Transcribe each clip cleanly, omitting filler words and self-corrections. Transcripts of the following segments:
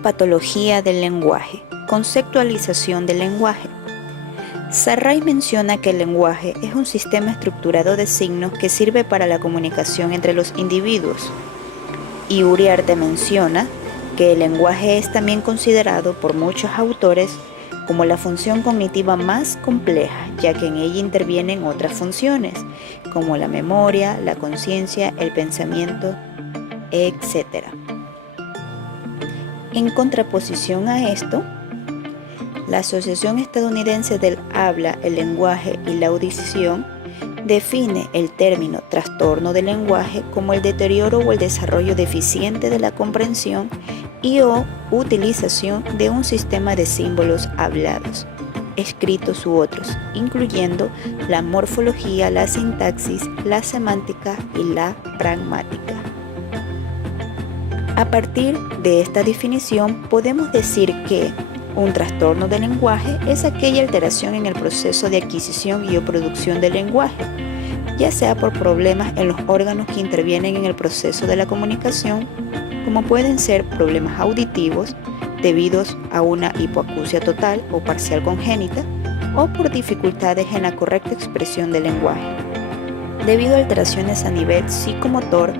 Psicopatología del lenguaje. Conceptualización del lenguaje. Sarray menciona que el lenguaje es un sistema estructurado de signos que sirve para la comunicación entre los individuos. Y Uriarte menciona que el lenguaje es también considerado por muchos autores como la función cognitiva más compleja, ya que en ella intervienen otras funciones, como la memoria, la conciencia, el pensamiento, etc. En contraposición a esto, la Asociación Estadounidense del Habla, el Lenguaje y la Audición define el término trastorno del lenguaje como el deterioro o el desarrollo deficiente de la comprensión y o utilización de un sistema de símbolos hablados, escritos u otros, incluyendo la morfología, la sintaxis, la semántica y la pragmática. A partir de esta definición podemos decir que un trastorno del lenguaje es aquella alteración en el proceso de adquisición y o producción del lenguaje, ya sea por problemas en los órganos que intervienen en el proceso de la comunicación, como pueden ser problemas auditivos debidos a una hipoacusia total o parcial congénita, o por dificultades en la correcta expresión del lenguaje, debido a alteraciones a nivel psicomotor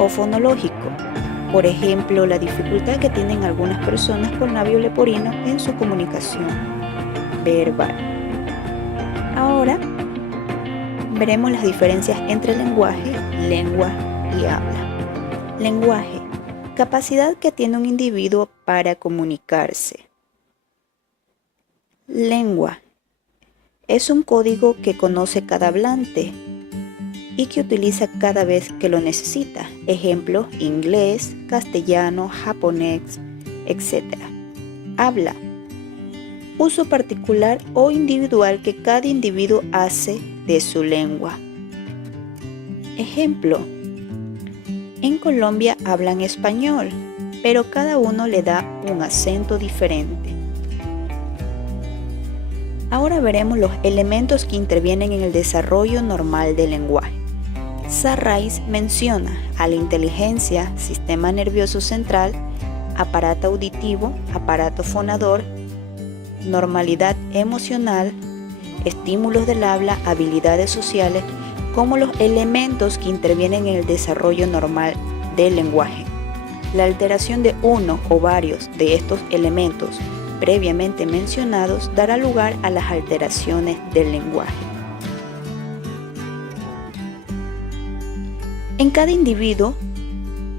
o fonológico. Por ejemplo, la dificultad que tienen algunas personas con labio leporino en su comunicación verbal. Ahora veremos las diferencias entre lenguaje, lengua y habla. Lenguaje: capacidad que tiene un individuo para comunicarse. Lengua: es un código que conoce cada hablante y que utiliza cada vez que lo necesita. Ejemplo: inglés, castellano, japonés, etc. Habla: uso particular o individual que cada individuo hace de su lengua. Ejemplo: en Colombia hablan español, pero cada uno le da un acento diferente. Ahora veremos los elementos que intervienen en el desarrollo normal del lenguaje. Sarray menciona a la inteligencia, sistema nervioso central, aparato auditivo, aparato fonador, normalidad emocional, estímulos del habla, habilidades sociales, como los elementos que intervienen en el desarrollo normal del lenguaje. La alteración de uno o varios de estos elementos previamente mencionados dará lugar a las alteraciones del lenguaje. En cada individuo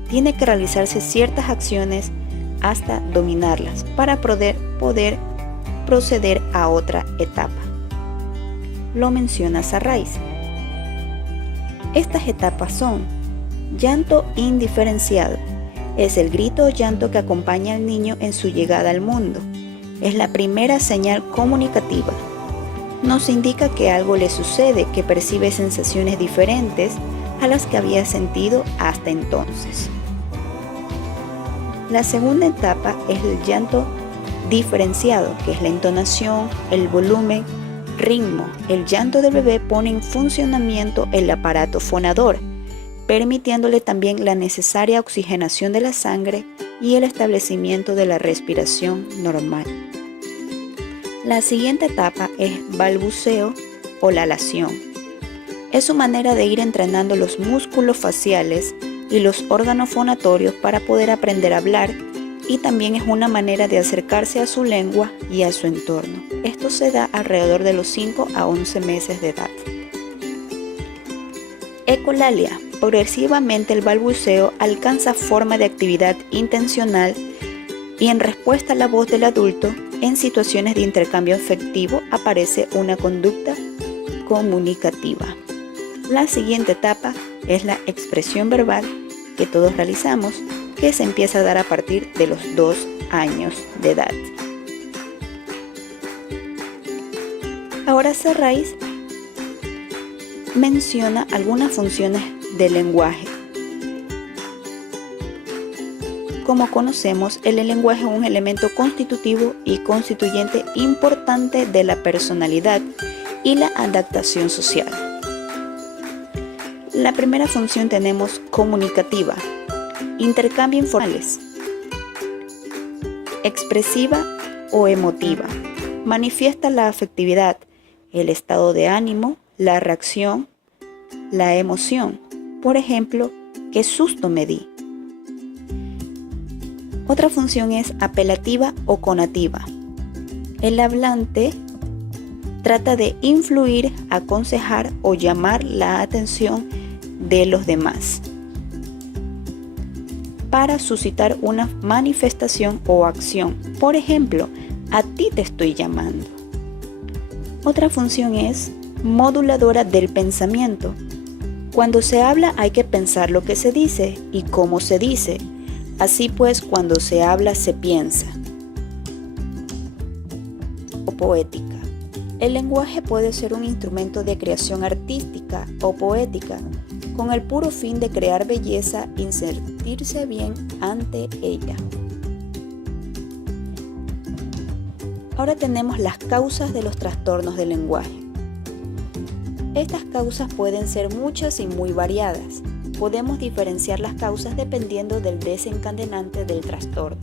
tiene que realizarse ciertas acciones hasta dominarlas para poder proceder a otra etapa. Lo menciona Sarray. Estas etapas son: llanto indiferenciado. Es el grito o llanto que acompaña al niño en su llegada al mundo. Es la primera señal comunicativa. Nos indica que algo le sucede, que percibe sensaciones diferentes a las que había sentido hasta entonces. La segunda etapa es el llanto diferenciado, que es la entonación, el volumen, ritmo. El llanto del bebé pone en funcionamiento el aparato fonador, permitiéndole también la necesaria oxigenación de la sangre y el establecimiento de la respiración normal. La siguiente etapa es balbuceo o la lación. Es su manera de ir entrenando los músculos faciales y los órganos fonatorios para poder aprender a hablar, y también es una manera de acercarse a su lengua y a su entorno. Esto se da alrededor de los 5 a 11 meses de edad. Ecolalia: progresivamente el balbuceo alcanza forma de actividad intencional y en respuesta a la voz del adulto, en situaciones de intercambio afectivo aparece una conducta comunicativa. La siguiente etapa es la expresión verbal, que todos realizamos, que se empieza a dar a partir de los 2 años de edad. Ahora Sarray menciona algunas funciones del lenguaje. Como conocemos, el lenguaje es un elemento constitutivo y constituyente importante de la personalidad y la adaptación social. La primera función tenemos comunicativa, intercambio informales. expresiva o emotiva. Manifiesta la afectividad, el estado de ánimo, la reacción, la emoción. Por ejemplo, ¿qué susto me di? Otra función es apelativa o conativa. El hablante trata de influir, aconsejar o llamar la atención de los demás para suscitar una manifestación o acción. Por ejemplo, a ti te estoy llamando. Otra función es moduladora del pensamiento. Cuando se habla hay que pensar lo que se dice y cómo se dice. Así pues, cuando se habla se piensa. O poética. El lenguaje puede ser un instrumento de creación artística o poética, con el puro fin de crear belleza y sentirse bien ante ella. Ahora tenemos las causas de los trastornos del lenguaje. Estas causas pueden ser muchas y muy variadas. Podemos diferenciar las causas dependiendo del desencadenante del trastorno.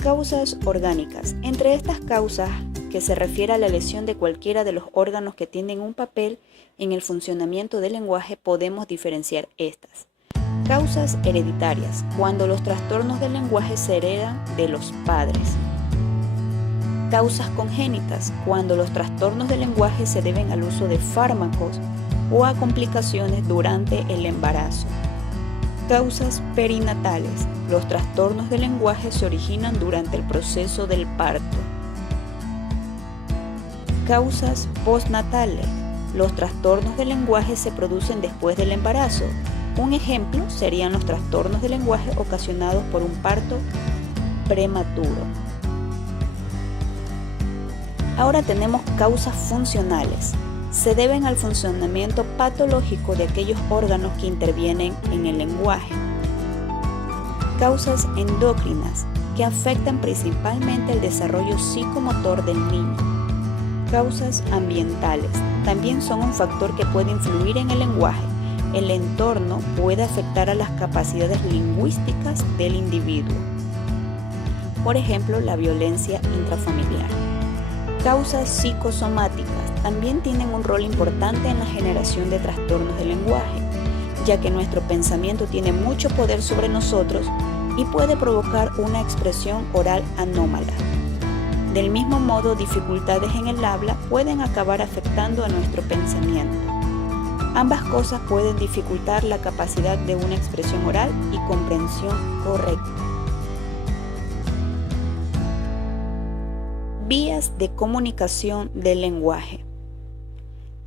Causas orgánicas. Entre estas causas, que se refiere a la lesión de cualquiera de los órganos que tienen un papel en el funcionamiento del lenguaje, podemos diferenciar estas. Causas hereditarias, cuando los trastornos del lenguaje se heredan de los padres. Causas congénitas, cuando los trastornos del lenguaje se deben al uso de fármacos o a complicaciones durante el embarazo. Causas perinatales, los trastornos del lenguaje se originan durante el proceso del parto. Causas postnatales, los trastornos del lenguaje se producen después del embarazo. Un ejemplo serían los trastornos del lenguaje ocasionados por un parto prematuro. Ahora tenemos causas funcionales. Se deben al funcionamiento patológico de aquellos órganos que intervienen en el lenguaje. Causas endócrinas, que afectan principalmente el desarrollo psicomotor del niño. Causas ambientales, también son un factor que puede influir en el lenguaje. El entorno puede afectar a las capacidades lingüísticas del individuo. Por ejemplo, la violencia intrafamiliar. Causas psicosomáticas también tienen un rol importante en la generación de trastornos del lenguaje, ya que nuestro pensamiento tiene mucho poder sobre nosotros y puede provocar una expresión oral anómala. Del mismo modo, dificultades en el habla pueden acabar afectando a nuestro pensamiento. Ambas cosas pueden dificultar la capacidad de una expresión oral y comprensión correcta. Vías de comunicación del lenguaje.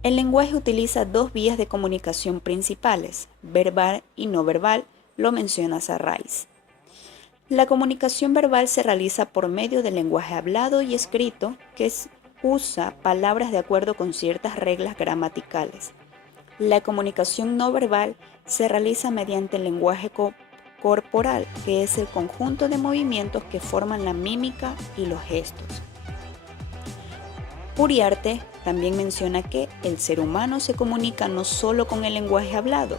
El lenguaje utiliza dos vías de comunicación principales, verbal y no verbal, lo menciona Sarraís. La comunicación verbal se realiza por medio del lenguaje hablado y escrito, que usa palabras de acuerdo con ciertas reglas gramaticales. La comunicación no verbal se realiza mediante el lenguaje corporal, que es el conjunto de movimientos que forman la mímica y los gestos. Uriarte también menciona que el ser humano se comunica no solo con el lenguaje hablado,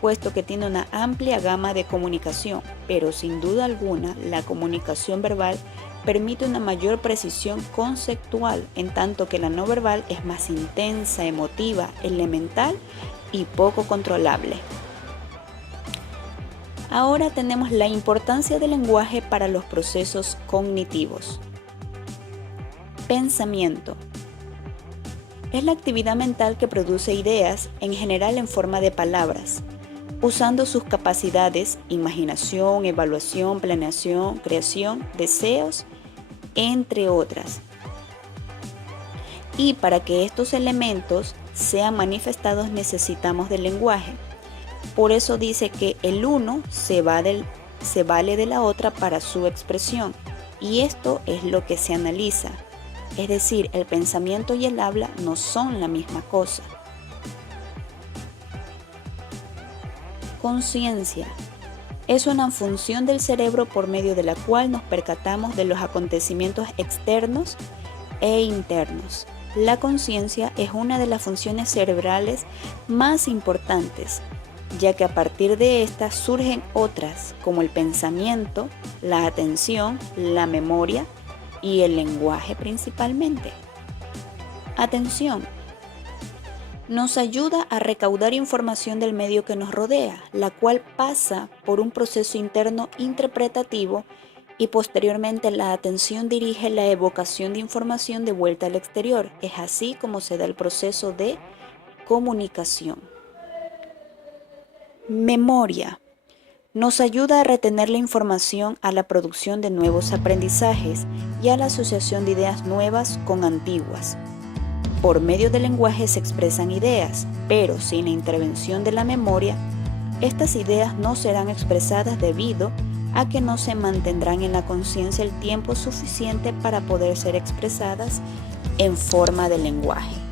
puesto que tiene una amplia gama de comunicación, pero sin duda alguna la comunicación verbal permite una mayor precisión conceptual, en tanto que la no verbal es más intensa, emotiva, elemental y poco controlable. Ahora tenemos la importancia del lenguaje para los procesos cognitivos. Pensamiento. Es la actividad mental que produce ideas, en general en forma de palabras, usando sus capacidades, imaginación, evaluación, planeación, creación, deseos, entre otras. Y para que estos elementos sean manifestados necesitamos del lenguaje. Por eso dice que el uno se vale de la otra para su expresión, y esto es lo que se analiza. Es decir, el pensamiento y el habla no son la misma cosa. Conciencia. Es una función del cerebro por medio de la cual nos percatamos de los acontecimientos externos e internos. La conciencia es una de las funciones cerebrales más importantes. ya que a partir de estas surgen otras como el pensamiento, la atención, la memoria y el lenguaje principalmente. Atención. Nos ayuda a recaudar información del medio que nos rodea, la cual pasa por un proceso interno interpretativo y posteriormente la atención dirige la evocación de información de vuelta al exterior. Es así como se da el proceso de comunicación. Memoria. Nos ayuda a retener la información, a la producción de nuevos aprendizajes y a la asociación de ideas nuevas con antiguas. Por medio del lenguaje se expresan ideas, pero sin la intervención de la memoria, estas ideas no serán expresadas debido a que no se mantendrán en la conciencia el tiempo suficiente para poder ser expresadas en forma de lenguaje.